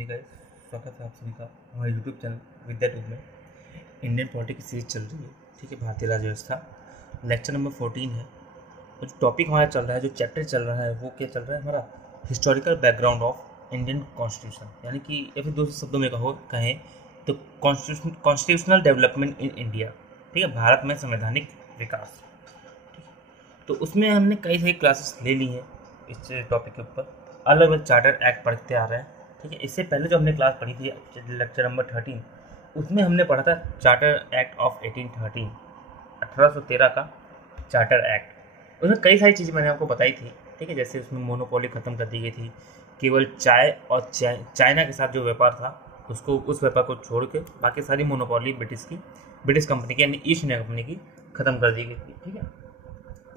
Hey guys, स्वागत है आप सभी का हमारे यूट्यूब चैनल विद्या ट्यूब में। इंडियन पॉलिटिक्स सीरीज चल रही है, ठीक है। भारतीय राज्य व्यवस्था लेक्चर नंबर 14 है। और जो टॉपिक हमारा चल रहा है, जो चैप्टर चल रहा है, वो क्या चल रहा है हमारा historical background of Indian constitution, यानी कि या फिर दूसरे शब्दों में कहें तो कॉन्स्टिट्यूशनल डेवलपमेंट इन इंडिया, ठीक है। भारत में संवैधानिक विकास, ठीक है। तो उसमें हमने कई सारी क्लासेस ले ली हैं इस टॉपिक के ऊपर, अलग अलग चार्टर एक्ट पढ़ते आ रहे हैं, ठीक है। इससे पहले जो हमने क्लास पढ़ी थी लेक्चर नंबर 13, उसमें हमने पढ़ा था चार्टर एक्ट ऑफ 1813, 1813 का चार्टर एक्ट। उसमें कई सारी चीज़ें मैंने आपको बताई थी, ठीक है। जैसे उसमें मोनोपोली ख़त्म कर दी गई थी, केवल चाय और चाइना के साथ जो व्यापार था उसको, उस व्यापार को छोड़ के बाकी सारी मोनोपोली ब्रिटिश कंपनी की यानी ईस्ट इंडिया कंपनी की ख़त्म कर दी गई थी, ठीक है।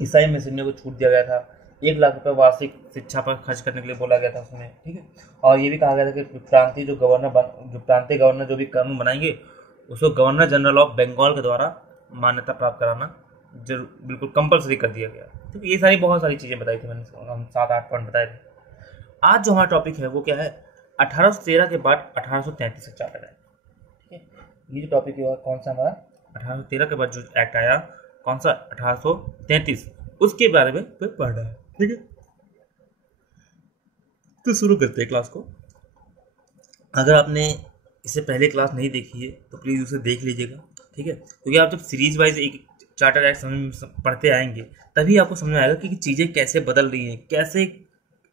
ईसाई मिशनरियों को छूट दिया गया था, 1 लाख रुपये वार्षिक शिक्षा पर खर्च करने के लिए बोला गया था उसमें, ठीक है। और ये भी कहा गया था कि प्रांतीय गवर्नर जो भी कानून बनाएंगे उसको गवर्नर जनरल ऑफ बंगाल के द्वारा मान्यता प्राप्त कराना बिल्कुल कंपलसरी कर दिया गया, ठीक है। ये सारी बहुत सारी चीज़ें बताई थी मैंने, हम 7-8 पॉइंट बताए थे। आज जो हमारा टॉपिक है वो क्या है, 1813 के बाद 1833 का चार्टर है, ठीक है। ये जो टॉपिक है कौन सा हमारा, 1813 के बाद जो एक्ट आया कौन सा, 1833, उसके बारे में पढ़ना है, ठीक है। तो शुरू करते हैं क्लास को। अगर आपने इससे पहले क्लास नहीं देखी है तो प्लीज़ उसे देख लीजिएगा, ठीक है। क्योंकि आप जब सीरीज वाइज एक चार्टर एक्ट पढ़ते आएंगे तभी आपको समझ में आएगा कि चीज़ें कैसे बदल रही हैं, कैसे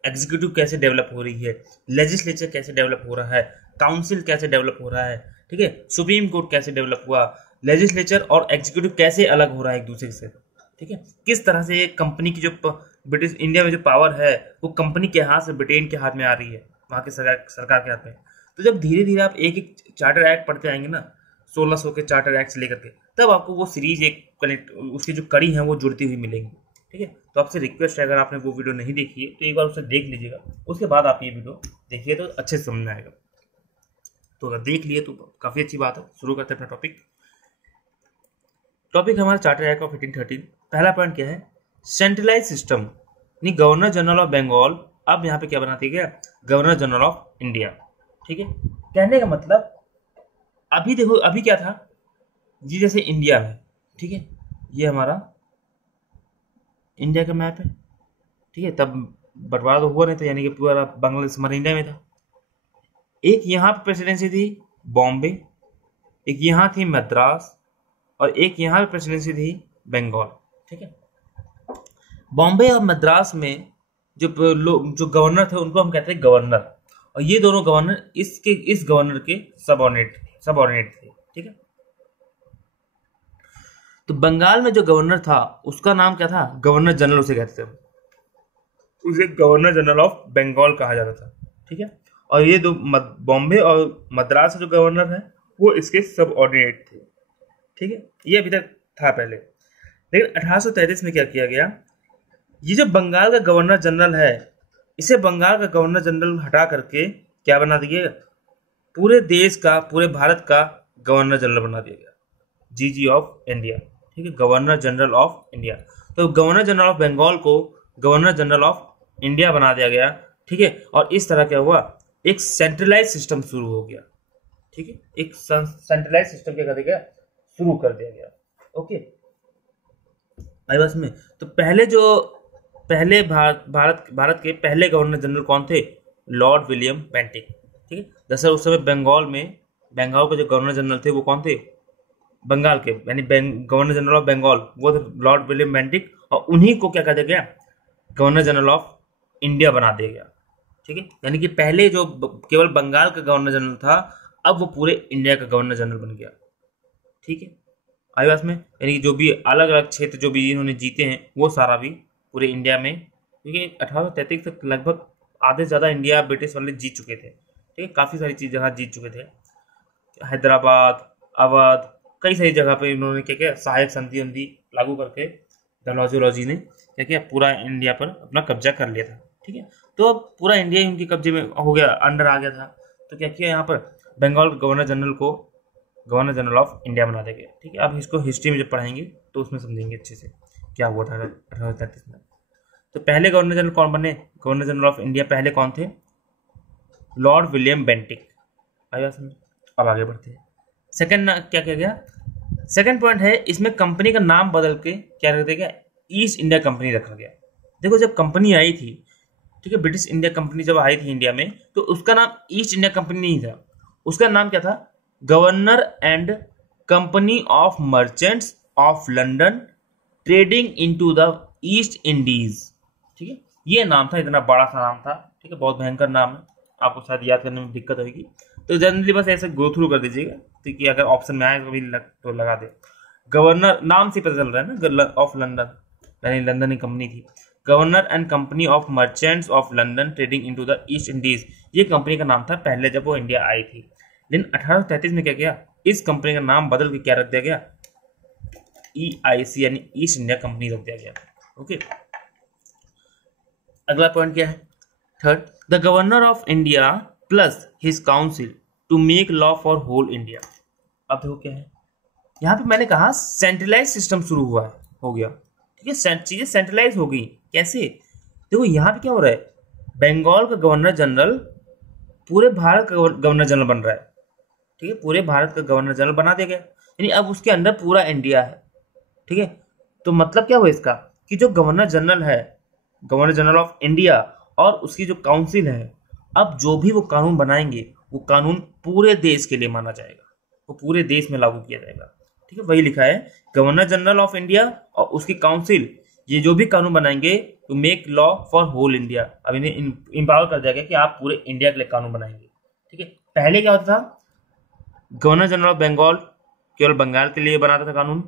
एग्जीक्यूटिव कैसे डेवलप हो रही है, लेजिस्लेचर कैसे डेवलप हो रहा है, काउंसिल कैसे डेवलप हो रहा है, ठीक है। सुप्रीम कोर्ट कैसे डेवलप हुआ, लेजिस्लेचर और एग्जीक्यूटिव कैसे अलग हो रहा है एक दूसरे से, ठीक है। किस तरह से एक कंपनी की जो ब्रिटिश इंडिया में जो पावर है वो कंपनी के हाथ से ब्रिटेन के हाथ में आ रही है, वहाँ की सरकार के हाथ में। तो जब धीरे धीरे आप एक एक चार्टर एक्ट पढ़ते आएंगे ना, 1600 के चार्टर एक्ट से लेकर के, तब आपको वो सीरीज एक कनेक्ट, उसकी जो कड़ी है वो जुड़ती हुई मिलेंगी, ठीक है। तो आपसे रिक्वेस्ट है, अगर आपने वो वीडियो नहीं देखी है तो एक बार उसे देख लीजिएगा, उसके बाद आप ये वीडियो देखिए तो अच्छे से समझ में आएगा। तो अगर देख लिए तो काफ़ी अच्छी बात है। शुरू करते हैं अपना टॉपिक हमारा चार्टर एक्ट ऑफ 1813। पहला पॉइंट क्या है, सेंट्रलाइज सिस्टम, यानी गवर्नर जनरल ऑफ बंगाल अब यहाँ पे क्या बना दिया गया, गवर्नर जनरल ऑफ इंडिया, ठीक है। कहने का मतलब अभी देखो, अभी क्या था जी, जैसे इंडिया है, ठीक है, ये हमारा इंडिया का मैप है, ठीक है। तब बंटवारा तो हुआ नहीं था, यानी कि पूरा बांग्लादेश हमारे इंडिया में था। एक यहाँ पे प्रेसिडेंसी थी बॉम्बे, एक यहाँ थी मद्रास, और एक यहाँ पे प्रेसिडेंसी थी बंगाल, ठीक है। बॉम्बे और मद्रास में जो गवर्नर थे उनको हम कहते हैं गवर्नर, और ये दोनों गवर्नर इस गवर्नर के सबऑर्डिनेट थे, ठीक है। तो बंगाल में जो गवर्नर था उसका नाम क्या था, गवर्नर जनरल उसे कहते थे, उसे गवर्नर जनरल ऑफ बंगाल कहा जाता था, ठीक है। और ये दो बॉम्बे और मद्रास जो गवर्नर है वो इसके सबऑर्डिनेट थे, ठीक है। ये अभी तक था पहले, लेकिन 1833 में क्या किया गया, ये जो बंगाल का गवर्नर जनरल है इसे बंगाल का गवर्नर जनरल हटा करके क्या बना दिया, पूरे देश का, पूरे भारत का गवर्नर जनरल बना दिया गया, जीजी ऑफ इंडिया, ठीक है, गवर्नर जनरल ऑफ इंडिया। तो गवर्नर जनरल ऑफ बंगाल को गवर्नर जनरल ऑफ इंडिया बना दिया गया, ठीक है। और इस तरह क्या हुआ, एक सेंट्रलाइज सिस्टम शुरू हो गया, ठीक है। एक सेंट्रलाइज सिस्टम क्या कर दिया, शुरू कर दिया गया, ओके। आई बस में तो पहले भारत के पहले गवर्नर जनरल कौन थे, लॉर्ड विलियम बेंटिक, ठीक है। दरअसल उस समय बंगाल के जो गवर्नर जनरल थे वो कौन थे, बंगाल के, यानी गवर्नर जनरल ऑफ बंगाल वो थे लॉर्ड विलियम बेंटिक, और उन्हीं को क्या कर दिया गया, गवर्नर जनरल ऑफ इंडिया बना दिया गया, ठीक है। यानी कि पहले जो केवल बंगाल का गवर्नर जनरल था, अब वो पूरे इंडिया का गवर्नर जनरल बन गया, ठीक है। आई बात में, यानी कि जो भी अलग अलग क्षेत्र जो भी इन्होंने जीते हैं वो सारा भी पूरे इंडिया में, क्योंकि 1833 तक लगभग आधे से ज़्यादा इंडिया ब्रिटिश वाले जीत चुके थे, ठीक है। काफ़ी सारी चीज़ जगह जीत चुके थे, हैदराबाद, अवध, कई सारी जगह पे इन्होंने क्या किया, सहायक संधि लागू करके डलहौजी ने क्या किया, पूरा इंडिया पर अपना कब्जा कर लिया था, ठीक है। तो अब पूरा इंडिया उनके कब्जे में हो गया, अंडर आ गया था। तो क्या किया, यहाँ पर बंगाल गवर्नर जनरल को गवर्नर जनरल ऑफ इंडिया बना देंगे, ठीक है। अब इसको हिस्ट्री में जब पढ़ाएंगे तो उसमें समझेंगे अच्छे से क्या हुआ था 1833 में। तो पहले गवर्नर जनरल कौन बने, गवर्नर जनरल ऑफ इंडिया पहले कौन थे, लॉर्ड विलियम बेंटिक। आई बात समझ। अब आगे बढ़ते हैं। सेकंड क्या किया गया, सेकंड पॉइंट है इसमें कंपनी का नाम बदल के क्या रख दिया गया, ईस्ट इंडिया कंपनी रखा गया। देखो जब कंपनी आई थी, ठीक है, ब्रिटिश इंडिया कंपनी जब आई थी इंडिया में, तो उसका नाम ईस्ट इंडिया कंपनी नहीं था, उसका नाम क्या था, governor and company of merchants of London trading into the east Indies. ठीक है, ये नाम था, इतना बड़ा सा नाम था, ठीक है, बहुत भयंकर नाम है, आपको शायद याद करने में दिक्कत होगी, तो जनरली बस ऐसे गो थ्रू कर दीजिएगा, ठीक है, अगर ऑप्शन में आए तो लगा दे। गवर्नर नाम से पता चल रहा है ना, ऑफ लंदन, यानी लंदन की कंपनी थी। Governor and company of merchants of London trading into the east Indies, ये कंपनी का नाम था पहले जब वो इंडिया आई थी। लेकिन 1833 में क्या किया, इस कंपनी का नाम बदल के क्या रख दिया गया, EIC यानी ईस्ट इंडिया कंपनी रख दिया गया। ओके, अगला पॉइंट क्या है, third, the governor of India plus his council to make law for whole India. अब देखो क्या है, यहाँ पे मैंने कहा सेंट्रलाइज सिस्टम शुरू हुआ है, हो गया, ठीक है, चीजें सेंट्रलाइज हो गई। कैसे, देखो यहाँ पे क्या हो रहा है, बंगाल का गवर्नर जनरल पूरे भारत का गवर्नर जनरल बन रहा है, ठीक है, पूरे भारत का गवर्नर जनरल बना दिया गया, यानी अब उसके अंदर पूरा इंडिया है। ठीक है, तो मतलब क्या हुआ इसका, कि जो गवर्नर जनरल है, गवर्नर जनरल ऑफ इंडिया, और उसकी जो काउंसिल है, अब जो भी वो कानून बनाएंगे वो कानून पूरे देश के लिए माना जाएगा, वो पूरे देश में लागू किया जाएगा। ठीक है, वही लिखा है, गवर्नर जनरल ऑफ इंडिया और उसकी काउंसिल ये जो भी कानून बनाएंगे to make law for whole India. अब इन्हें इम्पावर कर दिया गया कि आप पूरे इंडिया के लिए कानून बनाएंगे। ठीक है, पहले क्या होता था, गवर्नर जनरल ऑफ बंगाल केवल बंगाल के लिए बनाता था कानून,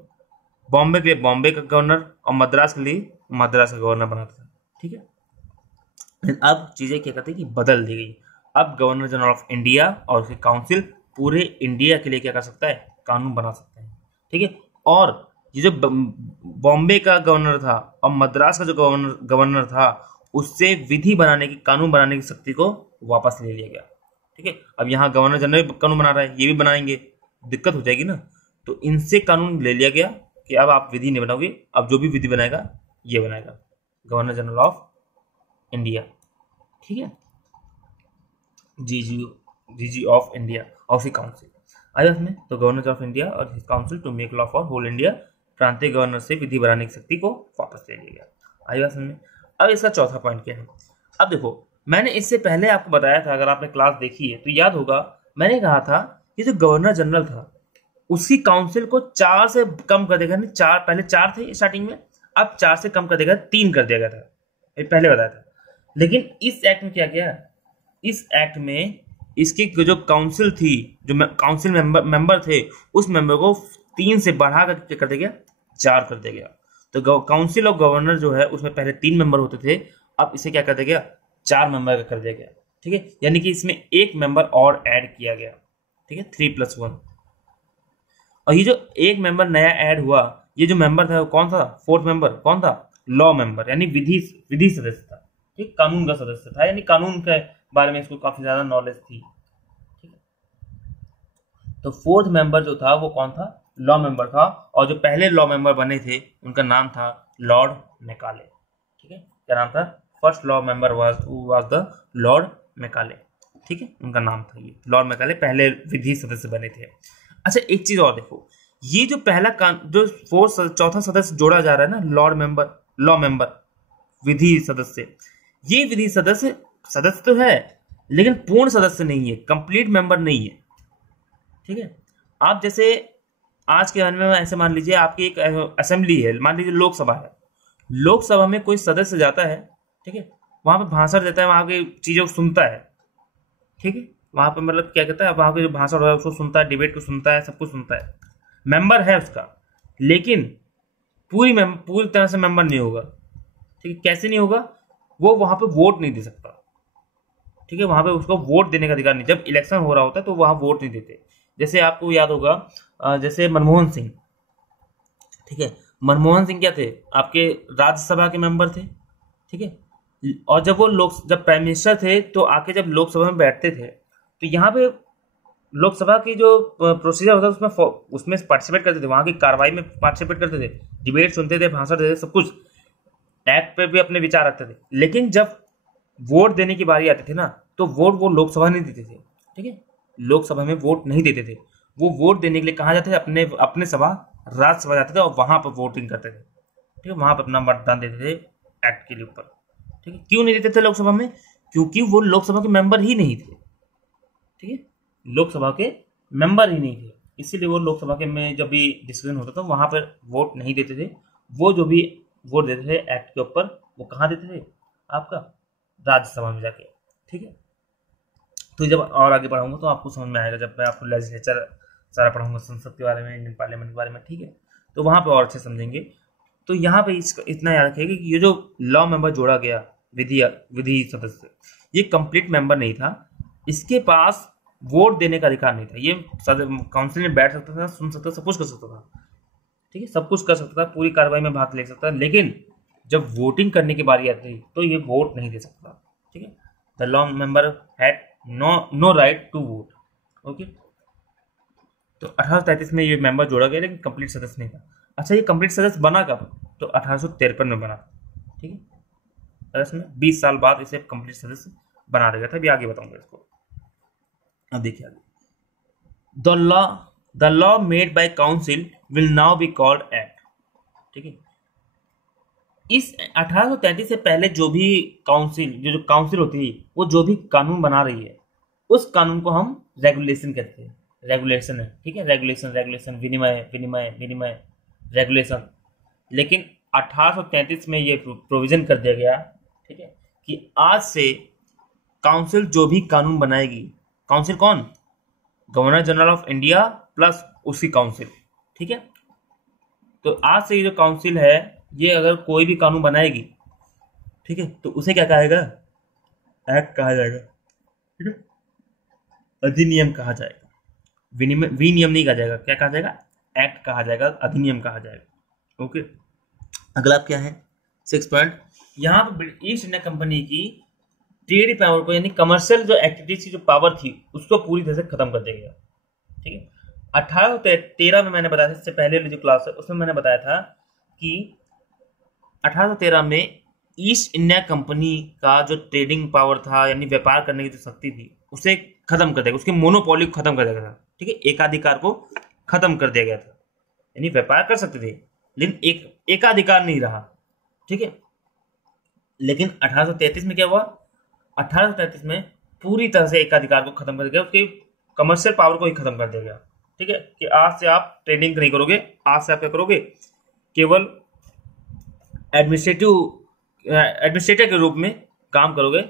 बॉम्बे के लिए बॉम्बे का गवर्नर, और मद्रास के लिए मद्रास का गवर्नर बनाता था। ठीक है, अब चीजें क्या कहते हैं कि बदल दी गई, अब गवर्नर जनरल ऑफ इंडिया और उसकी काउंसिल पूरे इंडिया के लिए क्या कर सकता है, कानून बना सकते हैं। ठीक है, और ये जो बॉम्बे का गवर्नर था और मद्रास का जो गवर्नर था, उससे विधि बनाने की, कानून बनाने की शक्ति को वापस ले लिया गया। ठीक है, अब यहाँ गवर्नर जनरल कानून बना रहा है, ये भी बनाएंगे, दिक्कत हो जाएगी ना, तो इनसे कानून ले लिया गया कि अब आप विधि नहीं बनाओगे, अब जो भी विधि बनाएगा ये बनाएगा गवर्नर जनरल ऑफ इंडिया। ठीक है, जी ऑफ इंडिया और उसकी काउंसिल आया उसमें, तो गवर्नर ऑफ इंडिया और his council to make law for whole India, प्रांतीय गवर्नर से विधि बनाने की शक्ति को वापस ले लिया गया। आया समझ में। अब इसका चौथा पॉइंट क्या है, अब देखो मैंने इससे पहले आपको बताया था, अगर आपने क्लास देखी है तो याद होगा, मैंने कहा था कि जो गवर्नर जनरल था उसकी काउंसिल को 4 से कम कर देगा, नहीं 4, पहले 4 थे स्टार्टिंग में, अब 4 से कम कर देगा, 3 कर दिया गया था, ये पहले बताया था। लेकिन इस एक्ट में क्या किया, इस एक्ट में इसकी जो काउंसिल थी, जो काउंसिल मेंबर थे, उस मेंबर को 3 से बढ़ा कर दिया गया, 4 कर दिया गया। तो काउंसिल ऑफ गवर्नर जो है उसमें पहले 3 मेंबर होते थे, अब इसे क्या कर दिया गया, 4 मेंबर का कर दिया गया। ठीक है, यानी कि इसमें एक मेंबर और ऐड किया गया। ठीक है, 3+1। और ये जो एक मेंबर नया ऐड हुआ, ये जो मेंबर था वो कौन था, 4th मेंबर कौन था, लॉ मेंबर, यानी विधि सदस्य था। ठीक, कानून का सदस्य था, यानी कानून के बारे में इसको काफी ज्यादा नॉलेज थी। ठीक है, तो 4th मेंबर जो था वो कौन था, लॉ मेंबर था, और जो पहले लॉ मेंबर बने थे उनका नाम था लॉर्ड मैकाले। ठीक है, क्या नाम था, first law member was the Lord Macaulay. ठीक है, उनका नाम था ये लॉर्ड मैकाले, पहले विधि सदस्य बने थे। अच्छा, एक चीज और देखो, ये जो पहला जो चौथा सदस्य जोड़ा जा रहा है ना, लॉ मेंबर विधि सदस्य, ये विधि सदस्य तो है लेकिन पूर्ण सदस्य नहीं है, कंप्लीट मेंबर नहीं है। ठीक है, आप जैसे आज के समय में ऐसे मान लीजिए आपकी एक असेंबली है, मान लीजिए लोकसभा है, लोकसभा में कोई सदस्य जाता है, ठीक है, वहां पे भाषण देता है, वहां की चीजों को सुनता है। ठीक है, वहां पे मतलब क्या कहता है, वहां पे जो भाषण हो रहा है उसको सुनता है, डिबेट को सुनता है, सब कुछ सुनता है, मेंबर है उसका, लेकिन पूरी तरह से मेंबर नहीं होगा। ठीक है, कैसे नहीं होगा, वो वहां पे वोट नहीं दे सकता। ठीक है, वहां पे उसको वोट देने का अधिकार नहीं, जब इलेक्शन हो रहा होता है तो वहां वोट नहीं देते। जैसे आपको याद होगा, जैसे मनमोहन सिंह, ठीक है, मनमोहन सिंह क्या थे, आपके राज्यसभा के मेंबर थे। ठीक है, और जब प्राइम मिनिस्टर थे तो आके जब लोकसभा में बैठते थे, तो यहाँ पे लोकसभा की जो प्रोसीजर होता है उसमें पार्टिसिपेट करते थे, वहां की कार्रवाई में पार्टिसिपेट करते थे, डिबेट सुनते थे, भाषण देते थे, सब कुछ, एक्ट पे भी अपने विचार रखते थे। लेकिन जब वोट देने की बारी आती थी ना, तो वोट वो लोकसभा नहीं देते थे, ठीक है, लोकसभा में वोट नहीं देते थे, वो वोट देने के लिए कहाँ जाते थे, अपने अपने सभा राज्यसभा जाते थे और वहां पर वोटिंग करते थे, ठीक है, वहां पर अपना मतदान देते थे एक्ट के लिए ऊपर, ठीक है। क्यों नहीं देते थे लोकसभा में? क्योंकि वो लोकसभा के मेंबर ही नहीं थे, ठीक है, लोकसभा के मेंबर ही नहीं थे, इसीलिए वो लोकसभा के में जब भी डिस्कशन होता था वहां पर वोट नहीं देते थे। वो जो भी वोट देते थे एक्ट के ऊपर, वो कहाँ देते थे, आपका राज्यसभा में जाके, ठीक है। तो जब और आगे पढ़ाऊंगा तो आपको समझ में आएगा, जब मैं आपको लेजिस्लेचर सारा पढ़ाऊंगा, संसद के बारे में, इंडियन पार्लियामेंट के बारे में, ठीक है, तो वहां पे और अच्छे समझेंगे। तो यहाँ पे इतना याद रखिएगा कि ये जो लॉ मेंबर जोड़ा गया, विधि विधि सदस्य, ये कंप्लीट मेंबर नहीं था, इसके पास वोट देने का अधिकार नहीं था, ये काउंसिल में बैठ सकता था, सुन सकता था, सब कुछ कर सकता था, ठीक है, सब कुछ कर सकता था, पूरी कार्रवाई में भाग ले सकता था, लेकिन जब वोटिंग करने की बारी आती तो ये वोट नहीं दे सकता, ठीक है। The law member had no right to vote, okay. तो 1833 में ये मेंबर जोड़ा गया, लेकिन कंप्लीट सदस्य नहीं था। अच्छा, ये कंप्लीट सदस्य बना कब? तो 1853 में बना, ठीक है, अगस्त में 20 साल बाद इसे कंप्लीट सदस्य बना दिया था। अभी आगे बताऊंगा इसको। अब देखिए आगे, the law made by council will now be called act, ठीक है। इस 1833 से पहले जो भी काउंसिल जो काउंसिल होती है, वो जो भी कानून बना रही है, उस कानून को हम रेगुलेशन कहते हैं, रेगुलेशन है, ठीक है, रेगुलेशन, विनिमय विनिमय विनिमय, रेगुलेशन। लेकिन 1833 में ये प्रोविजन कर दिया गया, ठीक है, कि आज से काउंसिल जो भी कानून बनाएगी, काउंसिल कौन? Governor general of India plus उसकी काउंसिल, ठीक है। तो आज से ये जो काउंसिल है, ये अगर कोई भी कानून बनाएगी, ठीक है, तो उसे क्या कहेगा? एक्ट कहा जाएगा, ठीक है, अधिनियम कहा जाएगा, विनियम नहीं कहा जाएगा, क्या कहा जाएगा? एक्ट कहा जाएगा, अधिनियम कहा जाएगा, ओके। अगला क्या है 6 पॉइंट, यहाँ पर ईस्ट इंडिया कंपनी की ट्रेड पावर को, यानी कमर्शियल जो एक्टिविटीज की जो पावर थी, उसको पूरी तरह से खत्म कर दिया गया, ठीक है। 1813 में मैंने बताया था, इससे पहले जो क्लास है उसमें मैंने बताया था कि 1813 में ईस्ट इंडिया कंपनी का जो ट्रेडिंग पावर था, यानी व्यापार करने की जो शक्ति थी, उसे खत्म कर दिया, उसके मोनोपोली को खत्म कर दिया गया था, ठीक है, एकाधिकार को खत्म कर दिया गया था। यानी व्यापार कर सकते थे, लेकिन एकाधिकार नहीं रहा, ठीक है। लेकिन 1833 में क्या हुआ? 1833 में पूरी तरह से एकाधिकार को खत्म कर दिया, उसके कमर्शियल पावर को ही खत्म कर दिया गया, ठीक है, कि आज से आप ट्रेडिंग नहीं करोगे, आज से आप क्या करोगे? केवल एडमिनिस्ट्रेटर के रूप में काम करोगे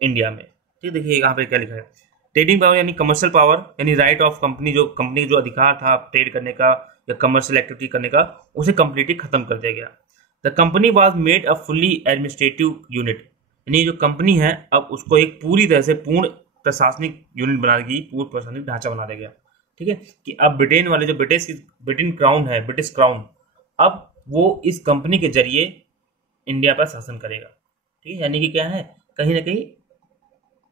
इंडिया में, ठीक है। देखिए यहाँ पे क्या लिखा है, ट्रेडिंग पावर यानी कमर्शियल पावर, यानी राइट ऑफ कंपनी, जो कंपनी जो अधिकार था ट्रेड करने का या कमर्शियल एक्टिविटी करने का, उसे कंप्लीटली खत्म कर दिया गया। The company was made a fully administrative unit, यानी जो कंपनी है अब उसको एक पूरी तरह से पूर्ण प्रशासनिक यूनिट बना दी, पूर्ण प्रशासनिक ढांचा बना दिया गया, ठीक है, कि अब ब्रिटेन वाले जो ब्रिटेन क्राउन है, ब्रिटिश क्राउन, अब वो इस कंपनी के जरिए इंडिया पर शासन करेगा, ठीक है। यानी कि क्या है, कहीं ना कहीं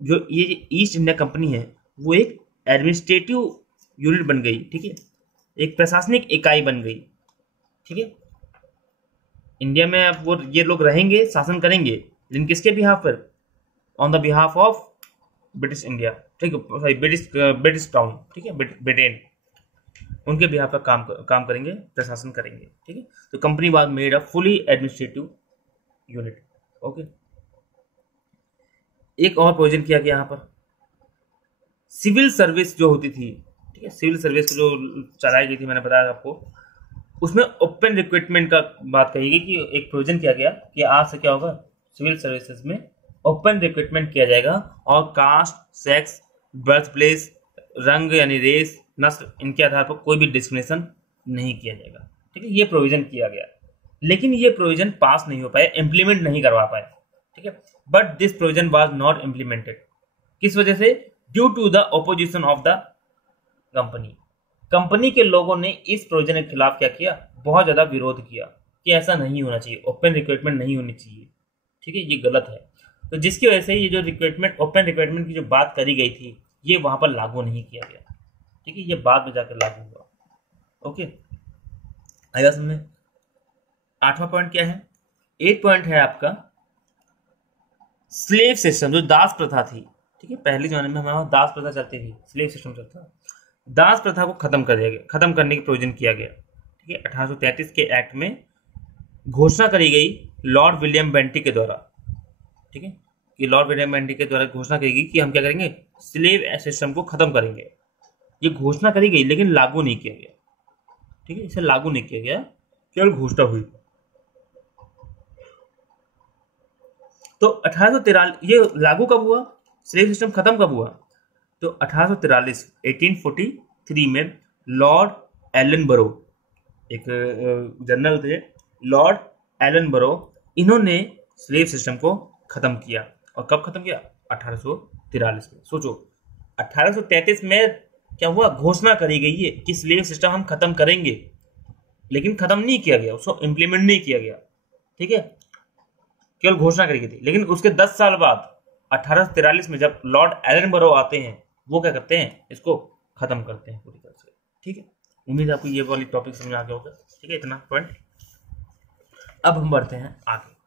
जो ये ईस्ट इंडिया कंपनी है, वो एक एडमिनिस्ट्रेटिव यूनिट बन गई, ठीक है, एक प्रशासनिक इकाई बन गई, ठीक है। इंडिया में अब वो ये लोग रहेंगे, शासन करेंगे, लेकिन किसके बिहाफ पर? On the behalf of British India, ठीक है, सॉरी ब्रिटिश क्राउन, ठीक है, ब्रिटेन, उनके बिहाफ पर काम करेंगे, प्रशासन करेंगे, ठीक है। तो company was made a fully administrative unit, okay. एक और प्रोविजन किया गया यहाँ पर, सिविल सर्विस जो होती थी, ठीक है, सिविल सर्विस जो चलाई गई थी, मैंने बताया आपको, उसमें ओपन रिक्रूटमेंट का बात कही गई कि एक प्रोविजन किया गया कि आज से क्या होगा, सिविल सर्विसेज में ओपन रिक्रूटमेंट किया जाएगा और कास्ट, सेक्स, बर्थ प्लेस, रंग यानी रेस, नस्ल, इनके आधार पर कोई भी डिस्क्रिमिनेशन नहीं किया जाएगा, ठीक है, ये प्रोविजन किया गया। लेकिन ये प्रोविजन पास नहीं हो पाए, इंप्लीमेंट नहीं करवा पाए, ठीक है। But this provision was not implemented, किस वजह से? Due to the opposition of the company के लोगों ने इस प्रोविजन के खिलाफ क्या किया? बहुत ज्यादा विरोध किया कि ऐसा नहीं होना चाहिए, ओपन रिक्रूटमेंट नहीं होनी चाहिए, ठीक है, ये गलत है। तो जिसकी वजह से ये जो रिक्रूटमेंट, ओपन रिक्रूटमेंट की जो बात करी गई थी, ये वहां पर लागू नहीं किया गया, ठीक है, ये बाद में जाकर लागू हुआ, ओके। आएगा समझ? 8वां पॉइंट क्या है? 8 पॉइंट है आपका स्लेव सिस्टम, जो दास प्रथा थी, ठीक है, पहले जमाने में हमारे दास प्रथा चलती थी, स्लेव सिस्टम चलता था। दास प्रथा को खत्म कर दिया गया, खत्म करने की प्रोविजन किया गया। ठीक है, 1833 के एक्ट में घोषणा करी गई लॉर्ड विलियम बेंटी के द्वारा। ठीक है, कि लॉर्ड विलियम बेंटी के द्वारा घोषणा करी गई कि हम क्या करेंगे, स्लेव सिस्टम को खत्म करेंगे। ये घोषणा करी गई लेकिन लागू नहीं किया गया। ठीक है, इसे लागू नहीं किया गया, केवल घोषणा हुई। तो 1843 ये लागू कब हुआ, स्लेव सिस्टम खत्म कब हुआ, तो 1843 1843 में लॉर्ड एलन बरो, एक जनरल थे लॉर्ड एलन बरो, इन्होंने स्लेव सिस्टम को खत्म किया। और कब खत्म किया, 1843 में। सोचो 1833 में क्या हुआ, घोषणा करी गई है कि स्लेव सिस्टम हम खत्म करेंगे, लेकिन खत्म नहीं किया गया, उसको इंप्लीमेंट नहीं किया गया। ठीक है, केवल घोषणा करी गई थी। लेकिन उसके 10 साल बाद 1843 में जब लॉर्ड एलन बरो आते हैं, वो क्या करते हैं, इसको खत्म करते हैं पूरी तरह से। ठीक है, उम्मीद है आपको ये वाली टॉपिक समझ आ गया होगा। ठीक है, इतना पॉइंट। अब हम बढ़ते हैं आगे।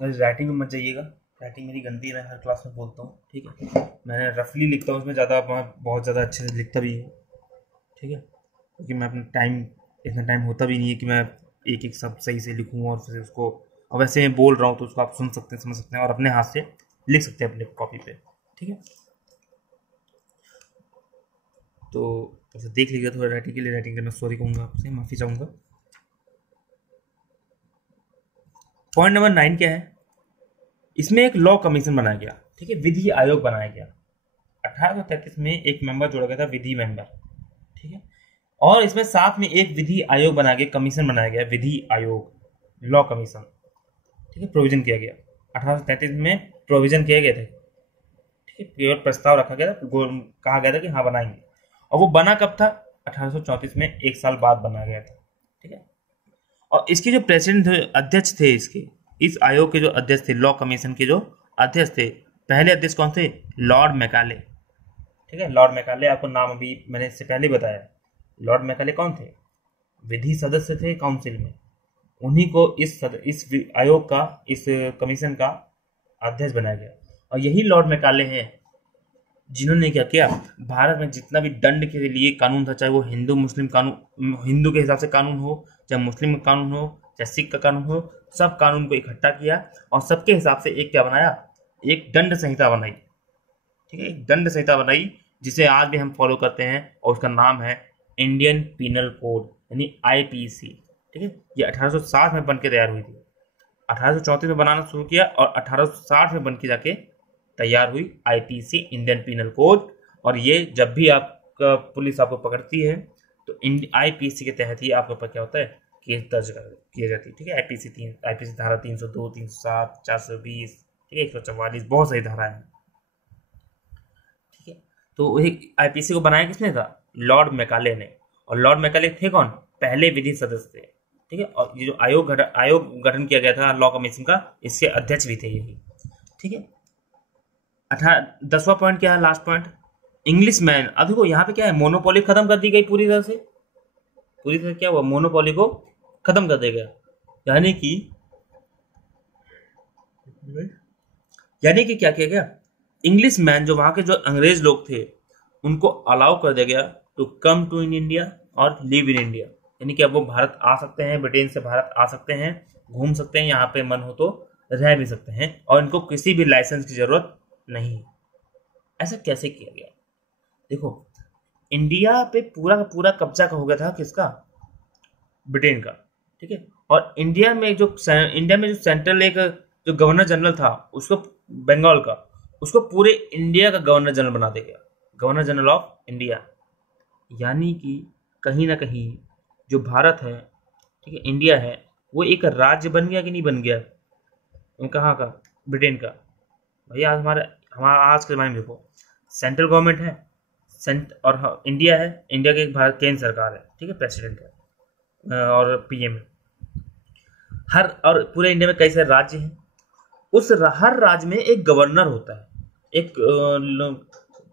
राइटिंग में मत जाइएगा, राइटिंग मेरी गंदी है, मैं हर क्लास में बोलता हूँ। ठीक है, मैंने रफली लिखता हूँ, उसमें ज़्यादा बहुत ज़्यादा अच्छे से लिखता भी है। ठीक है, क्योंकि मैं अपना टाइम, इतना टाइम होता भी नहीं है कि मैं एक एक शब्द सही से लिखूँ और फिर उसको, और वैसे मैं बोल रहा हूँ तो उसको आप सुन सकते हैं, समझ सकते हैं और अपने हाथ से लिख सकते हैं अपने कॉपी पे। ठीक है, तो उसे देख लीजिए थोड़ा राइटिंग के लिए। राइटिंग के मैं सॉरी कहूँगा, आपसे माफ़ी चाहूँगा। पॉइंट नंबर 9 क्या है, इसमें एक लॉ कमीशन बनाया गया। ठीक है, विधि आयोग बनाया गया। 1833 में एक मेंबर जोड़ा गया था, विधि मेंबर। ठीक है, और इसमें साथ में एक विधि आयोग बना के कमीशन बनाया गया, विधि आयोग, लॉ कमीशन। ठीक है, प्रोविजन किया गया 1833 में, प्रोविजन किए गए थे। ठीक है, केवल प्रस्ताव रखा गया था, कहा गया था कि हाँ बनाएंगे। और वो बना कब था, 1834 में, एक साल बाद बना गया था। ठीक है, और इसके जो प्रेसिडेंट थे, अध्यक्ष थे इसके, इस आयोग के जो अध्यक्ष थे, लॉ कमीशन के जो अध्यक्ष थे, पहले अध्यक्ष कौन थे, लॉर्ड मैकाले। ठीक है, लॉर्ड मैकाले, आपको नाम अभी मैंने इससे पहले बताया। लॉर्ड मैकाले कौन थे, विधि सदस्य थे काउंसिल में, उन्हीं को इस आयोग का, इस कमीशन का अध्यक्ष बनाया गया। और यही लॉर्ड मैकाले हैं जिन्होंने क्या किया, भारत में जितना भी दंड के लिए कानून था, चाहे वो हिंदू मुस्लिम कानून, हिंदू के हिसाब से कानून हो, चाहे मुस्लिम का कानून हो, चाहे सिख का कानून हो, सब कानून को इकट्ठा किया और सबके हिसाब से एक क्या बनाया, एक दंड संहिता बनाई। ठीक है, एक दंड संहिता बनाई जिसे आज भी हम फॉलो करते हैं, और उसका नाम है इंडियन पीनल कोड, यानी आईपीसी। ठीक है, ये 1860 में बन के तैयार हुई थी। 1834 में बनाना शुरू किया और 1860 में बन के जाके तैयार हुई आईपीसी, इंडियन पीनल कोड। और ये जब भी आपका पुलिस आपको पकड़ती है तो आईपीसी के तहत ही आपके ऊपर क्या होता है, केस दर्ज किया जाती है। ठीक है, आईपीसी धारा 302, 307, 420, ठीक है, 144, बहुत सारी धाराएं हैं। ठीक है, तो एक आईपीसी को बनाया किसने था, लॉर्ड मैकाले ने। और लॉर्ड मैकाले थे कौन, पहले विधि सदस्य थे। ठीक है, और ये जो आयोग गठन किया गया था लॉ कमीशन का, इसके अध्यक्ष भी थे यही। ठीक है, 10वां पॉइंट क्या है, लास्ट पॉइंट, इंग्लिश मैन। अब देखो यहाँ पे क्या है, मोनोपोली खत्म कर दी गई पूरी तरह से। पूरी तरह क्या हुआ, मोनोपोली को खत्म कर दिया गया। यानी कि क्या किया गया, इंग्लिश मैन, जो वहां के जो अंग्रेज लोग थे, उनको अलाउ कर दिया गया to come to in India और लिव इन इंडिया। यानी कि अब वो भारत आ सकते हैं, ब्रिटेन से भारत आ सकते हैं, घूम सकते हैं, यहाँ पे मन हो तो रह भी सकते हैं, और इनको किसी भी लाइसेंस की जरूरत नहीं। ऐसा कैसे किया गया, देखो इंडिया पे पूरा का पूरा कब्जा हो गया था किसका, ब्रिटेन का। ठीक है, और इंडिया में जो सेंट्रल एक जो गवर्नर जनरल था, उसको बंगाल का, उसको पूरे इंडिया का गवर्नर जनरल बना दिया गया, गवर्नर जनरल ऑफ इंडिया। यानी कि कहीं ना कहीं जो भारत है, ठीक है, इंडिया है, वो एक राज्य बन गया कि नहीं बन गया, कहाँ का, ब्रिटेन का। भैया हमारा आज के जमाने में देखो, सेंट्रल गवर्नमेंट है, और इंडिया है, इंडिया की भारत केंद्र सरकार है। ठीक है, प्रेसिडेंट है और पीएम है। और पूरे इंडिया में कई सारे राज्य हैं, हर राज्य में एक गवर्नर होता है, एक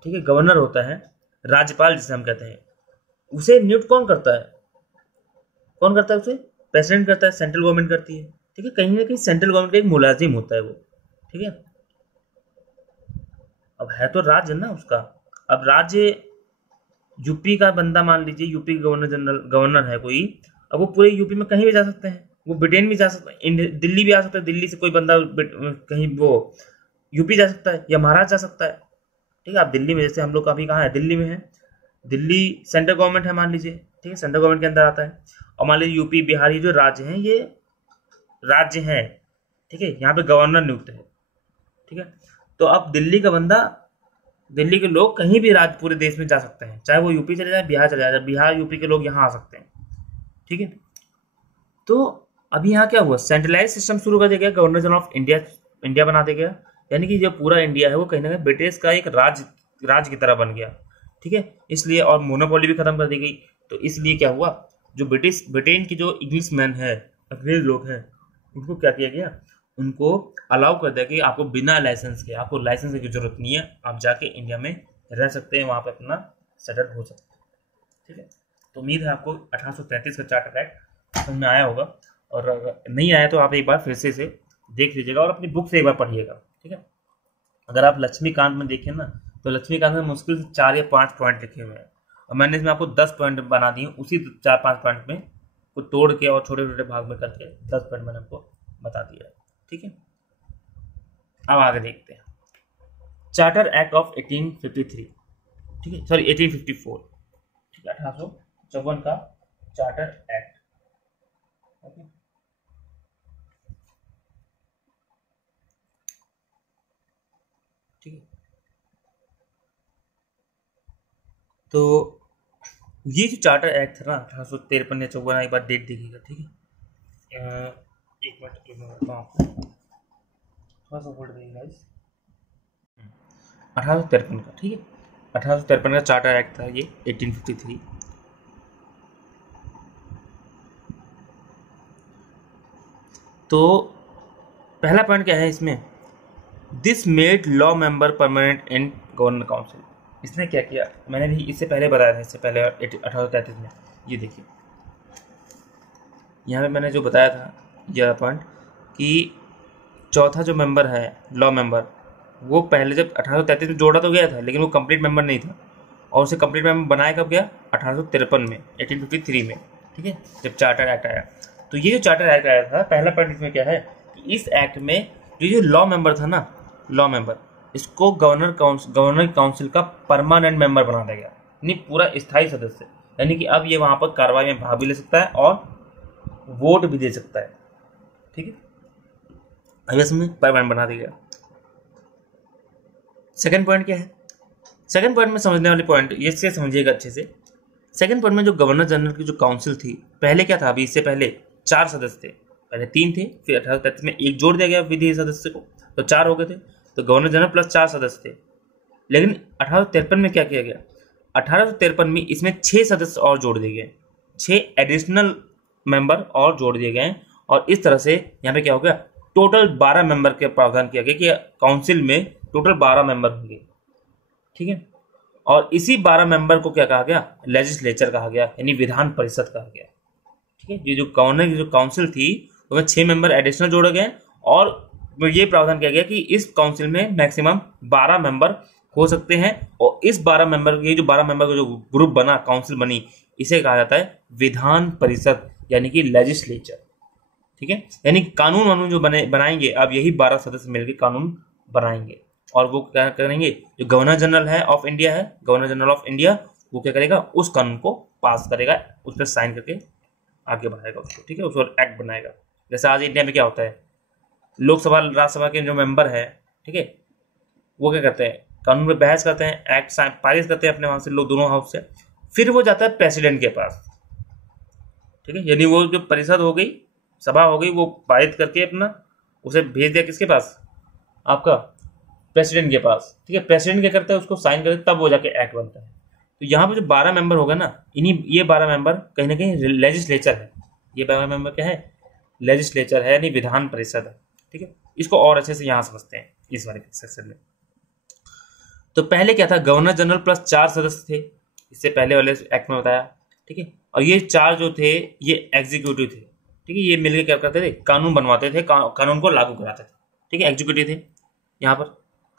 ठीक है, गवर्नर होता है, राज्यपाल जिसे हम कहते हैं। उसे नियुक्त कौन करता है उसे प्रेसिडेंट करता है, सेंट्रल गवर्नमेंट करती है। ठीक है, कहीं ना कहीं सेंट्रल गवर्नमेंट का एक मुलाजिम होता है वो, ठीक है। अब है तो राज्य ना उसका। अब राज्य यूपी का बंदा, मान लीजिए यूपी के गवर्नर है कोई, अब वो पूरे यूपी में कहीं भी जा सकते हैं, वो ब्रिटेन भी जा सकता है, दिल्ली भी आ सकता है, दिल्ली से कोई बंदा कहीं वो यूपी जा सकता है, या महाराष्ट्र जा सकता है, ठीक है। आप दिल्ली में, जैसे हम लोग अभी कहाँ है, दिल्ली में है, दिल्ली सेंट्रल गवर्नमेंट है मान लीजिए, ठीक है, सेंट्रल गवर्नमेंट के अंदर आता है। और मान लीजिए यूपी बिहार, ये जो राज्य हैं ये राज्य हैं, ठीक है, यहाँ पे गवर्नर नियुक्त है, ठीक है। तो अब दिल्ली का बंदा, दिल्ली के लोग कहीं भी राज्य पूरे देश में जा सकते हैं, चाहे वो यूपी चले जाए, बिहार चले जाए, बिहार यूपी के लोग यहाँ आ सकते हैं, ठीक है। तो अभी यहाँ क्या हुआ, सेंट्रलाइज सिस्टम शुरू कर दिया गया, गवर्नर जनरल ऑफ इंडिया बना दिया गया, यानी कि जो पूरा इंडिया है वो कहीं ना कहीं ब्रिटिश का एक राज्य की तरह बन गया, ठीक है। इसलिए और मोनोपोली भी खत्म कर दी गई। तो इसलिए क्या हुआ, जो ब्रिटेन की जो इंग्लिश मैन है, अंग्रेज लोग हैं, उनको क्या किया गया, उनको अलाउ कर दिया कि आपको बिना लाइसेंस के, आपको लाइसेंस की जरूरत नहीं है, आप जाके इंडिया में रह सकते हैं, वहाँ पे अपना सेटल हो सकते हैं, ठीक है। तो उम्मीद है आपको 1833 का चार्टर एक्ट समझ में आया होगा, और अगर नहीं आया तो आप एक बार फिर से इसे देख लीजिएगा और अपनी बुक से एक बार पढ़िएगा, ठीक है। अगर आप लक्ष्मीकांत में देखें ना, तो लक्ष्मीकांत में मुश्किल से 4 या 5 पॉइंट लिखे हुए हैं, और मैंने इसमें आपको 10 पॉइंट बना दिए, उसी 4-5 पॉइंट में को तोड़ के और छोटे छोटे भाग में करके 10 पॉइंट मैंने आपको बता दिया है, ठीक है। अब आगे देखते हैं, चार्टर एक्ट ऑफ 1853, ठीक है, सॉरी 1854, ठीक है, 1854 का चार्टर एक्ट, ओके। ठीक है, तो ये जो चार्टर एक्ट था ना 1853 या 54, एक बार डेट देखिएगा, ठीक है। एक मिनट बताऊँ आपको, थोड़ा सा होल्ड करिए गाइस। 1853 का, ठीक है, 1853 का चार्टर एक्ट था ये 1853। तो पहला पॉइंट क्या है इसमें, this made law member permanent in governor council. इसने क्या किया, मैंने भी इससे पहले बताया था, इससे पहले 1833 में, ये देखिए यहाँ पे मैंने जो बताया था यह पॉइंट, कि चौथा जो मेंबर है लॉ मेंबर, वो पहले जब 1833 में जोड़ा तो गया था, लेकिन वो कंप्लीट मेंबर नहीं था, और उसे कंप्लीट मेंबर बनाया कब गया, 1853 में, 1853 में, ठीक है, जब चार्टर एक्ट आया। तो ये जो चार्टर एक्ट आया था, पहला पॉइंट इसमें क्या है कि इस एक्ट में जो लॉ मेंबर था ना, लॉ मेंबर, इसको गवर्नर काउंसिल का परमानेंट मेंबर बना दिया गया, यानी पूरा स्थायी सदस्य, यानी कि अब ये वहां पर कार्रवाई में भाग भी ले सकता है और वोट भी दे सकता है, ठीक है, अब इसमें परमानेंट बना दिया गया। सेकंड पॉइंट क्या है, सेकंड पॉइंट में समझने वाले पॉइंट ये से समझिएगा अच्छे से। सेकंड पॉइंट में जो गवर्नर जनरल की जो काउंसिल थी, पहले क्या था, अभी इससे पहले 4 सदस्य थे, पहले 3 थे, फिर 1833 में एक जोड़ दिया गया विधेयक सदस्य को, तो 4 हो गए थे, तो गवर्नर जनरल प्लस 4 सदस्य थे। लेकिन 1853 में क्या किया गया, 1853 में इसमें 6 सदस्य और जोड़ दिए गए, 6 एडिशनल मेंबर और जोड़ दिए गए, और इस तरह से यहाँ पे क्या हो गया, टोटल 12 मेंबर के प्रावधान किया गया कि काउंसिल में टोटल 12 मेंबर होंगे, ठीक है। और इसी 12 मेंबर को क्या कहा गया, लेजिस्लेचर कहा गया, यानी विधान परिषद कहा गया, ठीक है। ये जो गवर्नर की जो काउंसिल थी उसमें 6 मेंबर एडिशनल जोड़े गए, और ये प्रावधान किया गया कि इस काउंसिल में मैक्सिमम 12 मेंबर हो सकते हैं, और इस 12 मेंबर, ये जो 12 मेंबर का जो ग्रुप बना, काउंसिल बनी, इसे कहा जाता है विधान परिषद, यानी कि लेजिस्लेचर, ठीक है। यानी कानून वानून जो बनाएंगे, अब यही 12 सदस्य मिलकर कानून बनाएंगे, और वो क्या करेंगे, जो गवर्नर जनरल है ऑफ इंडिया है, गवर्नर जनरल ऑफ इंडिया, वो क्या करेगा, उस कानून को पास करेगा, उस पर साइन करके आगे बढ़ाएगा उसको, ठीक है, उसको एक्ट बनाएगा। जैसे आज इंडिया में क्या होता है, लोकसभा राज्यसभा के जो मेंबर है, ठीक है, वो क्या करते हैं, कानून पे बहस करते हैं, एक्ट पारित करते हैं अपने वहां से लोग, दोनों हाउस से, फिर वो जाता है प्रेसिडेंट के पास, ठीक है, यानी वो जो परिषद हो गई, सभा हो गई, वो पारित करके अपना उसे भेज दिया किसके पास, आपका प्रेसिडेंट के पास, ठीक है। प्रेसिडेंट क्या करता है, उसको साइन करते, तब वो जाके एक्ट बनता है। तो यहाँ पे जो 12 मेंबर होगा ना, ये 12 मेंबर कहीं ना कहीं लेजिस्लेचर है, ये 12 मेंबर क्या है, लेजिस्लेचर है, यानी विधान परिषद है, ठीक है। इसको और अच्छे से यहाँ समझते हैं इस वाले सेक्शन में। तो पहले क्या था, गवर्नर जनरल प्लस 4 सदस्य थे, इससे पहले वाले एक्ट में बताया, ठीक है। और ये 4 जो थे ये एग्जीक्यूटिव थे, ठीक है, ये मिलकर क्या करते थे, कानून बनवाते थे, कानून को लागू कराते थे। ठीक है, एग्जीक्यूटिव थे यहाँ पर,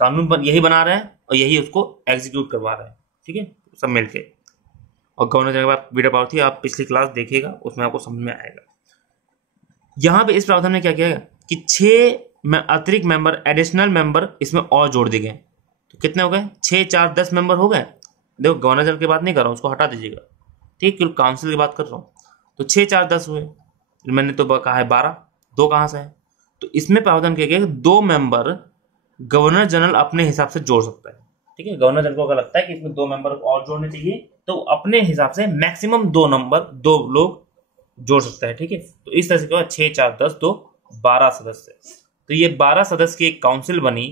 कानून यही बना रहे हैं और यही उसको एग्जीक्यूट करवा रहे हैं। ठीक है, सब मिलके। और गवर्नर जनरल के बाद वीटो पावर थी, आप पिछली क्लास देखिएगा उसमें आपको समझ में आएगा। यहाँ पे इस प्रावधान में क्या किया गया कि 6 अतिरिक्त मेंबर, एडिशनल मेंबर इसमें और जोड़ दिए गए। तो कितने हो गए, 6 4 10 मेंबर हो गए। देखो गवर्नर जनरल की बात नहीं कर रहा हूँ, उसको हटा दीजिएगा। ठीक, क्योंकि काउंसिल की बात कर रहा हूँ। तो 6 4 10 हुए, मैंने तो कहा है 12, 2 कहाँ से है। तो इसमें प्रावधान किया गया कि 2 मेंबर गवर्नर जनरल अपने हिसाब से जोड़ सकता है। ठीक है, गवर्नर जनरल को अगर लगता है कि इसमें 2 मेंबर और जोड़ने चाहिए तो अपने हिसाब से मैक्सिमम 2 लोग जोड़ सकता है। ठीक है, तो इस तरह से 6 4 10 2 12 सदस्य। तो ये 12 सदस्य की एक काउंसिल बनी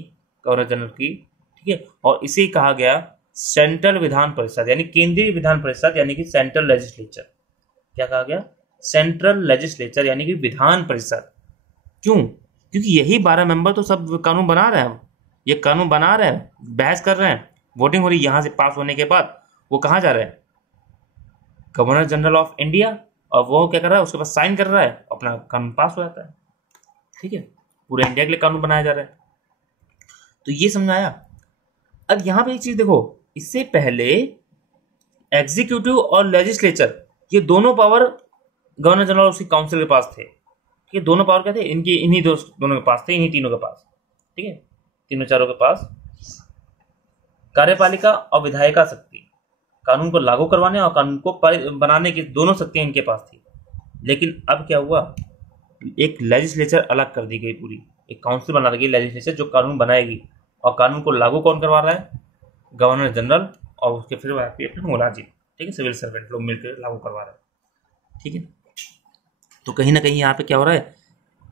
गवर्नर जनरल की। ठीक है, और इसे कहा गया सेंट्रल विधान परिषद, यानी केंद्रीय विधान परिषद, यानी कि सेंट्रल लेजिस्लेचर। क्या कहा गया, सेंट्रल लेजिस्लेचर यानी कि विधान परिषद। क्यों, क्योंकि यही 12 मेंबर तो सब कानून बना रहे हैं। ये कानून बना रहे हैं, बहस कर रहे हैं, वोटिंग हो रही है, यहां से पास होने के बाद वो कहाँ जा रहे हैं, गवर्नर जनरल ऑफ इंडिया, और वो क्या कर रहा है, उसके पास साइन कर रहा है, अपना कानून पास हो जाता है। ठीक है, पूरे इंडिया के लिए कानून बनाया जा रहा है। तो ये समझाया। अब यहां पे एक चीज देखो, इससे पहले एग्जीक्यूटिव और लेजिस्लेचर ये दोनों पावर गवर्नर जनरल और उसकी काउंसिल के पास थे। ठीक है, दोनों पावर क्या थे, इनकी इन्हीं दोनों के पास थे, इन्हीं तीनों के पास। ठीक है, तीनों चारों के पास कार्यपालिका और विधायिका शक्ति, कानून को लागू करवाने और कानून को बनाने की दोनों शक्तियां इनके पास थी। लेकिन अब क्या हुआ, एक लेजिस्लेचर अलग कर दी गई, पूरी एक काउंसिल बना दी गई लेजिस्लेचर जो कानून बनाएगी, और कानून को लागू कौन करवा रहा है, गवर्नर जनरल और उसके फिर अपने मुलाजिम। ठीक है, सिविल सर्वेंट लोग मिलकर लागू करवा रहे हैं। ठीक है, तो कहीं ना कहीं यहाँ पे क्या हो रहा है,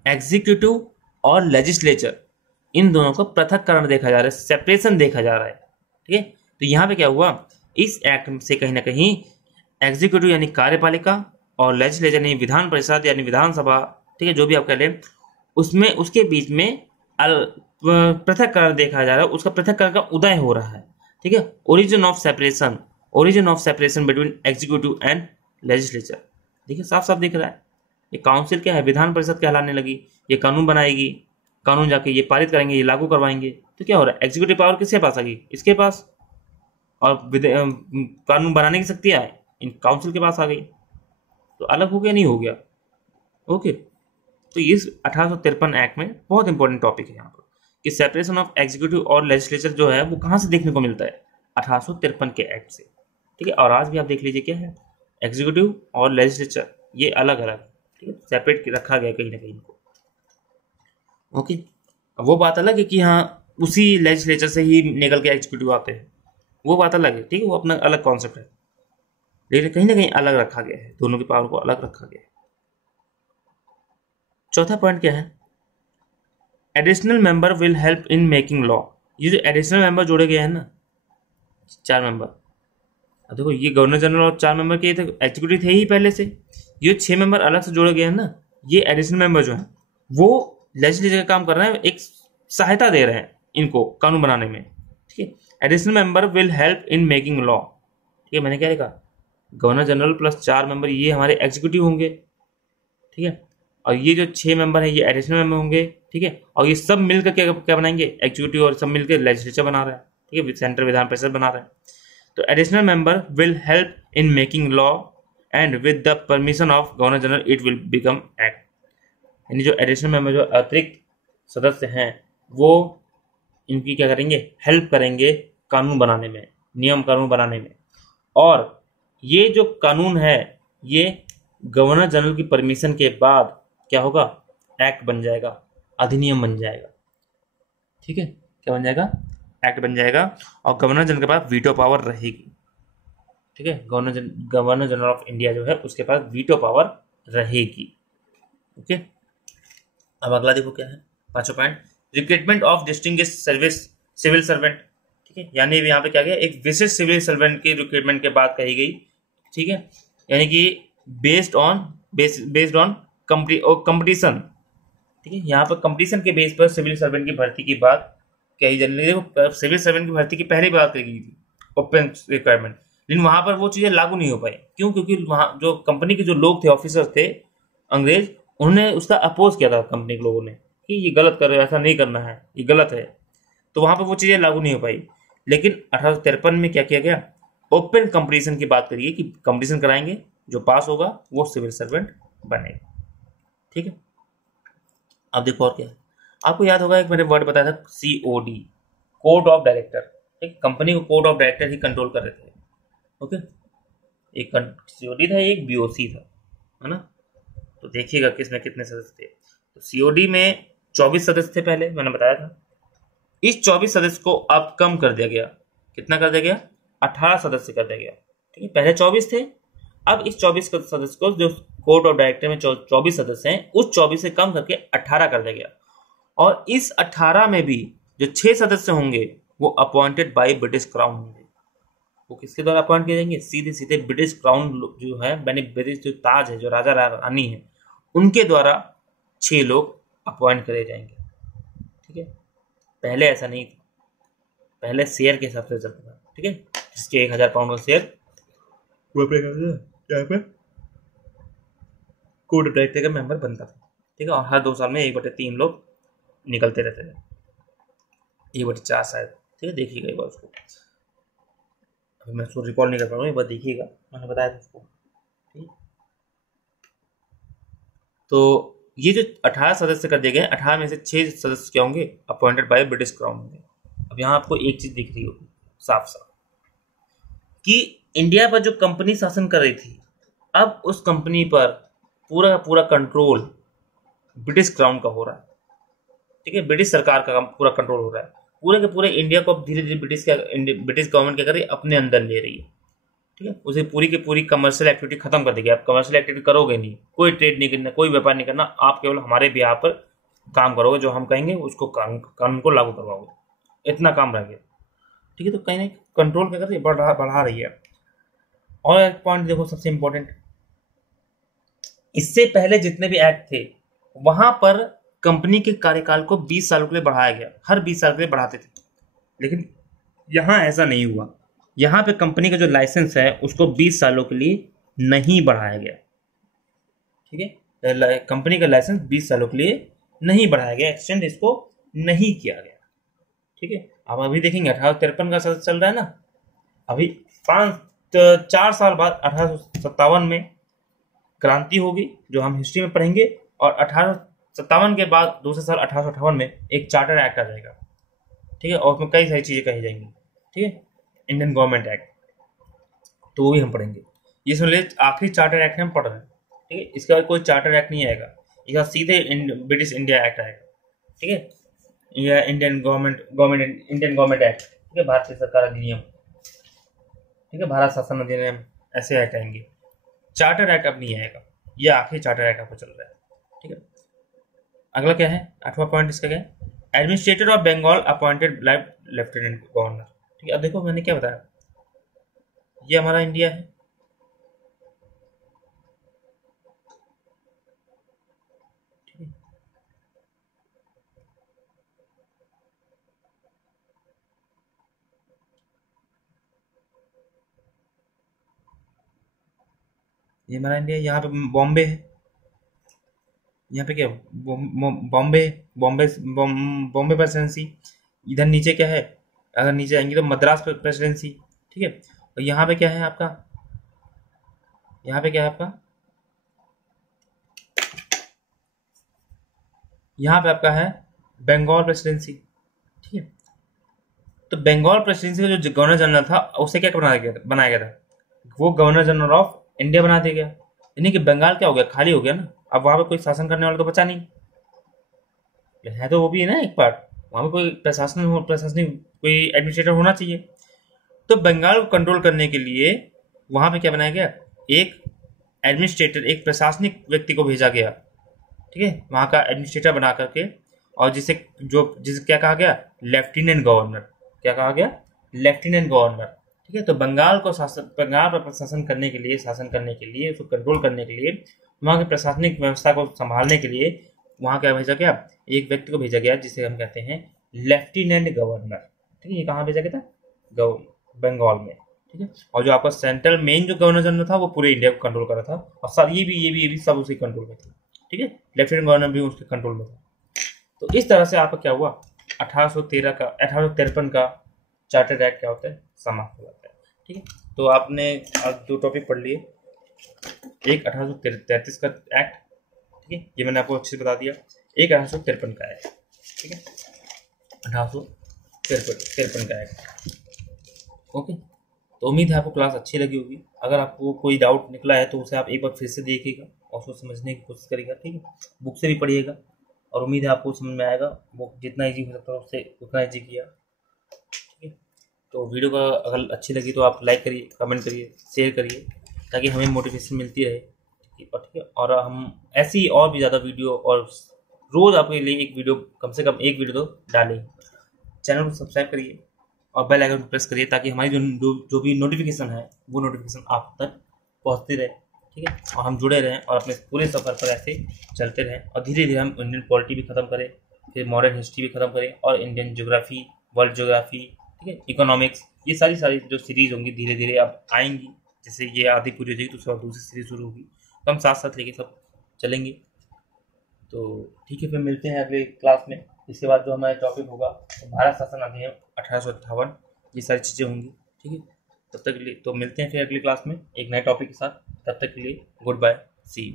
एग्जीक्यूटिव और लेजिस्लेचर इन दोनों को पृथककरण देखा जा रहा है, सेपरेशन देखा जा रहा है। ठीक है, तो यहाँ पे क्या हुआ, इस एक्ट से कहीं ना कहीं एग्जीक्यूटिव यानी कार्यपालिका और लेजिस्लेचर यानी विधान परिषद यानी विधानसभा, ठीक है, जो भी आप कह लें, उसमें उसके बीच में पृथककरण देखा जा रहा है, उसका पृथककरण का उदय हो रहा है। ठीक है, origin of separation between executive and legislature. देखिए साफ साफ दिख रहा है, ये काउंसिल क्या है, विधान परिषद कहलाने लगी, ये कानून बनाएगी, कानून जाके ये पारित करेंगे, ये लागू करवाएंगे। तो क्या हो रहा है, एग्जीक्यूटिव पावर किसके पास आ गई, इसके पास, और कानून बनाने की शक्ति है इन काउंसिल के पास आ गई। तो अलग हो गया, नहीं हो गया। ओके, तो इस 1853 एक्ट में बहुत इंपॉर्टेंट टॉपिक है यहाँ पर कि सेपरेशन ऑफ एग्जीक्यूटिव और लेजिस्लेचर जो है वो कहाँ से देखने को मिलता है, 1853 के एक्ट से। ठीक है, और आज भी आप देख लीजिए क्या है, एग्जीक्यूटिव और लेजिस्लेचर ये अलग अलग, ठीक है, सेपरेट रखा गया कहीं ना कहीं इनको। ओके, अब वो बात अलग है कि हाँ उसी लेजिस्लेचर से ही निकल के एग्जीक्यूटिव आते हैं, वो बात अलग है। ठीक है, वो अपना अलग कॉन्सेप्ट है, लेकिन कहीं ना कहीं अलग रखा गया है, दोनों की पावर को अलग रखा गया है। चौथा पॉइंट क्या है, additional member will help in making law. ये जो एडिशनल मेंबर जोड़े गए हैं ना, 4 मेंबर, अब देखो ये गवर्नर जनरल और 4 मेंबर के एग्जीक्यूटिव थे ही पहले से, ये 6 मेंबर अलग से जोड़े गए हैं ना, ये एडिशनल मेंबर जो है वो लेजिस्लेचर का काम कर रहे हैं, एक सहायता दे रहे हैं इनको कानून बनाने में। ठीक है, additional member will help in making law. ठीक है, मैंने क्या लिखा, गवर्नर जनरल प्लस 4 मेंबर ये हमारे एग्जीक्यूटिव होंगे। ठीक है, और ये जो 6 मेंबर है ये एडिशनल मेंबर होंगे। ठीक है, और ये सब मिलकर क्या क्या बनाएंगे, एग्जीक्यूटिव और सब मिलकर लेजिस्लेचर बना रहे हैं। ठीक है, सेंट्रल विधान परिषद बना रहे हैं। तो additional member will help in making law and with the permission of governor general it will become act. यानी जो एडिशनल मेंबर जो अतिरिक्त सदस्य हैं वो इनकी क्या करेंगे, हेल्प करेंगे कानून बनाने में, नियम कानून बनाने में। और ये जो कानून है ये गवर्नर जनरल की परमिशन के बाद क्या होगा, एक्ट बन जाएगा, अधिनियम बन जाएगा। ठीक है, क्या बन जाएगा, एक्ट बन जाएगा, और गवर्नर जनरल के पास वीटो पावर रहेगी। ठीक है, गवर्नर जनरल ऑफ इंडिया जो है उसके पास वीटो पावर रहेगी। ओके, अब अगला देखो क्या है, 5वां point, recruitment of distinguished service civil servant. ठीक है, यानी यहाँ पे क्या गया, एक विशिष्ट सिविल सर्वेंट की रिक्रूटमेंट के बात कही गई। ठीक है, यानी कि बेस्ड ऑन कंपटीशन। ठीक है, यहाँ पर कंपटीशन के बेस पर सिविल सर्वेंट की भर्ती की बात कही जाने लगी। सिविल सर्वेंट की भर्ती की पहली बात कही गई थी, ओपन रिक्वायरमेंट, लेकिन वहां पर वो चीजें लागू नहीं हो पाई। क्यों, क्योंकि वहां जो कंपनी के जो लोग थे, ऑफिसर थे अंग्रेज, उन्होंने उसका अपोज किया था कंपनी के लोगों ने कि ये गलत कर रहे हो, ऐसा नहीं करना है, ये गलत है। तो वहां पर वो चीजें लागू नहीं हो पाई। लेकिन 1853 में क्या किया गया, ओपन कंपटीशन की बात करिए कि कंपटीशन कराएंगे, जो पास होगा वो सिविल सर्वेंट बनेगा। ठीक है, अब देखो और क्या है। आपको याद होगा एक मैंने वर्ड बताया था COD, कोड ऑफ डायरेक्टर। एक कंपनी को code of director he control कर रहे थे। ओके, एक COD था, एक BOC था, है ना। तो देखिएगा किसमें कितने सदस्य थे। तो COD में 24 सदस्य थे, पहले मैंने बताया था। इस 24 सदस्य को अब कम कर दिया गया। कितना कर दिया गया, 18 सदस्य कर दिया गया। ठीक है, पहले 24 थे, अब इस 24 सदस्य को, जो कोर्ट ऑफ डायरेक्टर में 24 सदस्य हैं, उस 24 से कम करके 18 कर दिया गया। और इस 18 में भी जो 6 सदस्य होंगे वो अपॉइंटेड बाय ब्रिटिश क्राउन होंगे। वो किसके द्वारा अपॉइंट किए जाएंगे, सीधे सीधे ब्रिटिश क्राउन जो है, यानी ब्रिटिश जो ताज है, जो राजा रानी है, उनके द्वारा 6 लोग अपॉइंट करे जाएंगे। ठीक है, पहले ऐसा नहीं था, पहले शेयर के हिसाब से चलता था। ठीक है, जिसके 1000 पाउंड का शेयर वो यहाँ पे कोड ऑफ डायरेक्टर का मेंबर बनता था। ठीक है, और हर 2 साल में 1/3 लोग निकलते रहते थे, 1/4 शायद। ठीक है, देखिएगा एक बार उसको, अभी मैं उसको रिकॉल नहीं कर पा रहा हूँ, एक बार देखिएगा, मैंने बताया था उसको। ठीक, तो ये जो 18 सदस्य कर दिए गए, 18 में से 6 सदस्य क्या होंगे, अपॉइंटेड बाय ब्रिटिश क्राउन होंगे। अब यहाँ आपको एक चीज दिख रही होगी साफ साफ कि इंडिया पर जो कंपनी शासन कर रही थी, अब उस कंपनी पर पूरा का पूरा कंट्रोल ब्रिटिश क्राउन का हो रहा है। ठीक है, ब्रिटिश सरकार का पूरा कंट्रोल हो रहा है। पूरे के पूरे इंडिया को अब धीरे धीरे ब्रिटिश गवर्नमेंट क्या कर रही है, अपने अंदर ले रही है। ठीक है, उसे पूरी की पूरी कमर्शियल एक्टिविटी खत्म कर देगी। आप कमर्शियल एक्टिविटी करोगे नहीं, कोई ट्रेड नहीं करना, कोई व्यापार नहीं करना, आप केवल हमारे बिहार पर काम करोगे, जो हम कहेंगे उसको कानून को लागू करवाओगे, इतना काम रह गया। ठीक है, तो कहीं ना कंट्रोल क्या कर रही है, बढ़ा रही है। और एक पॉइंट देखो सबसे इंपॉर्टेंट, इससे पहले जितने भी एक्ट थे वहां पर कंपनी के कार्यकाल को 20 सालों के लिए बढ़ाया गया, हर 20 साल के लिए बढ़ाते थे। लेकिन यहां ऐसा नहीं हुआ, यहां पे कंपनी का जो लाइसेंस है उसको 20 सालों के लिए नहीं बढ़ाया गया। ठीक है, कंपनी का लाइसेंस 20 सालों के लिए नहीं बढ़ाया गया, एक्सटेंड इसको नहीं किया गया। ठीक है, अब अभी देखेंगे 1853 का साल चल रहा है ना, अभी 4 साल बाद 1857 में क्रांति होगी, जो हम हिस्ट्री में पढ़ेंगे। और 1857 के बाद दूसरे साल 1858 में एक चार्टर एक्ट आ जाएगा। ठीक है, और उसमें कई सारी चीजें कही जाएंगी। ठीक है, इंडियन गवर्नमेंट एक्ट, तो वो भी हम पढ़ेंगे। ये समझ लीजिए आखिरी चार्टर एक्ट हम पढ़ रहे हैं। ठीक है, इसके बाद कोई चार्टर एक्ट नहीं आएगा, इसका सीधे ब्रिटिश इंडिया एक्ट आएगा। ठीक है, या इंडियन गवर्नमेंट एक्ट। ठीक है, भारतीय सरकार अधिनियम। ठीक है, भारत शासन अधिनियम, ऐसे एक्ट आएंगे। चार्टर एक्ट अब नहीं आएगा, ये आखिरी चार्टर एक्ट आपको चल रहा है। ठीक है, अगला क्या है, 8वां पॉइंट इसका क्या है, administrator of Bengal appointed by lieutenant governor. ठीक है, अब देखो मैंने क्या बताया, ये हमारा इंडिया है। ठीक है, ये हमारा इंडिया, यहाँ पे बॉम्बे है, यहाँ पे क्या बॉम्बे, बॉम्बे बॉम्बे प्रेसिडेंसी। इधर नीचे क्या है, अगर नीचे आएंगे तो मद्रास प्रेसिडेंसी। ठीक है, और यहाँ पे क्या है आपका, यहाँ पे क्या है आपका, यहाँ पे आपका है बंगाल प्रेसिडेंसी। ठीक है, तो बंगाल प्रेसिडेंसी का जो गवर्नर जनरल था उसे क्या बनाया गया था, वो गवर्नर जनरल ऑफ इंडिया बना दिया गया। यानी कि बंगाल क्या हो गया, खाली हो गया ना, अब वहां पे कोई शासन करने वाला तो बचा नहीं है, तो वो भी है ना एक पार्ट, वहां पे कोई प्रशासनिक कोई एडमिनिस्ट्रेटर होना चाहिए। तो बंगाल को कंट्रोल करने के लिए वहां पे क्या बनाया गया, एक एडमिनिस्ट्रेटर, एक प्रशासनिक व्यक्ति को भेजा गया। ठीक है, वहां का एडमिनिस्ट्रेटर बना करके, और जिसे क्या कहा गया, लेफ्टिनेंट गवर्नर। क्या कहा गया, लेफ्टिनेंट गवर्नर। ठीक है, तो बंगाल पर शासन करने के लिए, उसको कंट्रोल करने के लिए, वहां की प्रशासनिक व्यवस्था को संभालने के लिए वहां क्या भेजा गया, एक व्यक्ति को भेजा गया जिसे हम कहते हैं लेफ्टिनेंट गवर्नर। ठीक है, ये कहाँ भेजा गया था, बंगाल में। ठीक है, और जो आपका सेंट्रल मेन जो गवर्नर जनरल था वो पूरे इंडिया को कंट्रोल कर रहा था, और सब ये भी सब उसी कंट्रोल में थे। ठीक है, लेफ्टिनेंट गवर्नर भी उसके कंट्रोल में था। तो इस तरह से आपका क्या हुआ, 1853 का चार्टर्ड एक्ट क्या होता है, समाप्त हो जाता है। ठीक है, तो आपने आज 2 टॉपिक पढ़ लिए, एक 1833 का एक्ट, ठीक है, ये मैंने आपको अच्छे से बता दिया, एक 1853 का एक्ट, ठीक है, 1853 का एक्ट। ओके, तो उम्मीद है आपको क्लास अच्छी लगी होगी। अगर आपको कोई डाउट निकला है तो उसे आप एक बार फिर से देखिएगा और उसको समझने की कोशिश करिएगा, ठीक है, बुक से भी पढ़िएगा, और उम्मीद है आपको समझ में आएगा। वो जितना ईजी हो सकता है उससे उतना ईजी किया, ठीक है। तो वीडियो का अगर अच्छी लगी तो आप लाइक करिए, कमेंट करिए, शेयर करिए, ताकि हमें मोटिवेशन मिलती रहे, ठीक है। और हम ऐसी और भी ज़्यादा वीडियो, और रोज़ आपके लिए एक वीडियो, कम से कम एक वीडियो तो डालें। चैनल को सब्सक्राइब करिए और बेल आइकन को प्रेस करिए, ताकि हमारी जो भी नोटिफिकेशन है वो नोटिफिकेशन आप तक पहुंचती रहे, ठीक है, और हम जुड़े रहें और अपने पूरे सफ़र पर ऐसे चलते रहें, और धीरे धीरे हम इंडियन पॉलिटी भी ख़त्म करें, फिर मॉडर्न हिस्ट्री भी ख़त्म करें, और इंडियन ज्योग्राफी, वर्ल्ड ज्योग्राफी, ठीक है, इकोनॉमिक्स, ये सारी जो सीरीज़ होंगी धीरे धीरे अब आएंगी। जैसे ये आधी पूरी हो जाएगी तो उसके बाद दूसरी सीरीज शुरू होगी, तो हम साथ साथ लेके सब चलेंगे। तो ठीक है, फिर मिलते हैं अगले क्लास में। इसके बाद जो हमारा टॉपिक होगा तो भारत शासन अधिनियम 1858, ये सारी चीज़ें होंगी, ठीक है। तब तक के लिए तो मिलते हैं फिर अगली क्लास में एक नए टॉपिक के साथ। तब तक के लिए गुड बाय, सी यू।